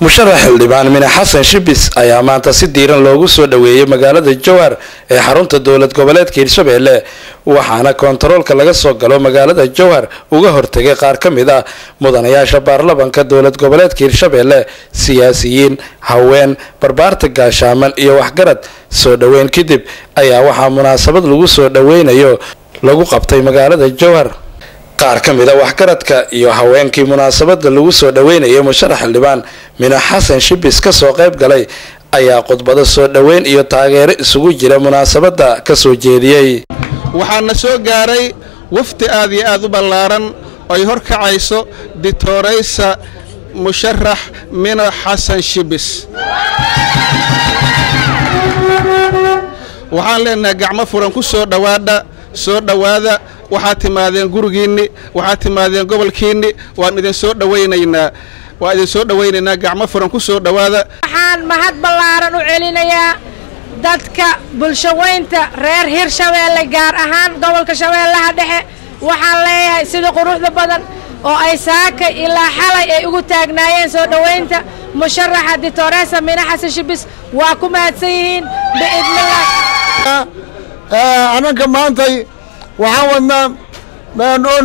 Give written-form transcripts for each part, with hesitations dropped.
musharax xildhibaan Mine Xasan Shibis ayaa maanta si diiran loogu soo dhaweeyay magaalada Jowhar ee xarunta dowlad goboleedka Hirshabelle waxaana kontaroolka laga soo galo magaalada Jowhar uga hortagay qaar ka mid ah mudanayaasha baarlamaanka dowlad goboleedka Hirshabelle siyaasiyiin haween barbaarta gaashaaman iyo waxgarad soo dhaweyn kadib ayaa waxaa munaasabad lagu soo dhaweynayo lagu qabtay magaalada Jowhar qaar ka mid ah waxgaradka iyo haweenkii munaasabada lagu soo dhaweynayay musharax xildhibaan Mine Xasan Shibis ka soo qayb galay ayaa khudbado soo dhaweyn iyo taageero isugu jira munaasabada ka soo jeediyay waxaana soo gaaray wafdi aad iyo aad u ballaaran oo hor kacayso dictoraysa musharax Mine Xasan Shibis waxaan leenahay gacmo furan ku soo dhawaada waxaad timaadeen gurigiinni waxaad timaadeen gobolkiinni waan idin soo dhaweynaynaa gacmo furan ku soo dhawaada waxaan mahad ballaaran u celinayaa dadka bulshaweynta reer Hirshabelle gaar ahaan gobolka Shabeellaha Dhexe waxaan leeyahay sida quruxda badan oo ay saaka ilaa xalay ay ugu taagnaayeen soo dhaweynta musharaxa dictoraysa Mine Xasan Shibis waa ku mahadsan yihiin biidnillah anaka maantay waxaan wadnaa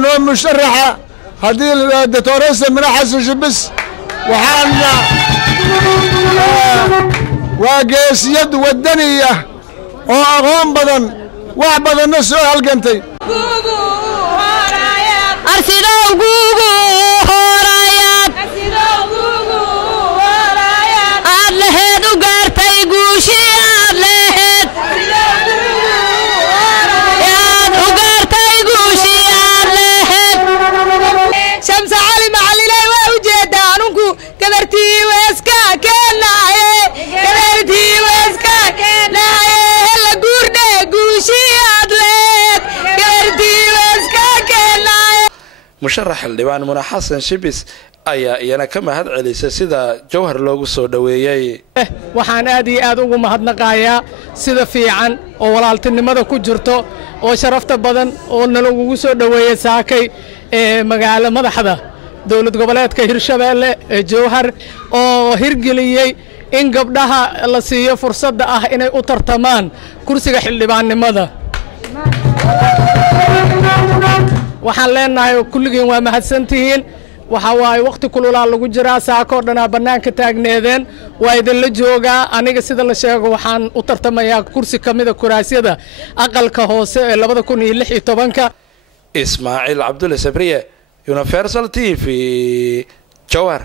noo musharaxa haddii dictoraysa Mine Xasan Shibis waxaana waa geesiyad wadaniya oo aqoon badan wax badanna soo halgantay musharax xildhibaan Mine Xasan Shibis ayaa iyana ka mahad celisay sida Jowhar loogu soo dhaweeyay waxaan aad iyo aad ugu mahadnaqayaa sida fiican oo walaaltinimada ku jirto oo sharafta badan oo nalagu soo dhaweeyay saakay ee magaalo madaxda dowlad goboleedka Hirshabelle ee Jowhar oo hirgeliyay in gabdhaha la siiyo fursadda ah inay u tartamaan kursiga xildhibaannimada waxaan leenahay kulligeen waa mahadsantihiin waxa waay waqti kululaa lagu jiraa saako dhana banaanka taagneedeen waa idin la joogaa aniga sida la sheego waxaan u tartamayaa kursi kamida kuraasyada aqalka hoose ee 2016 Ismaaciil Cabdulle Sabriye Universal TV Jowhar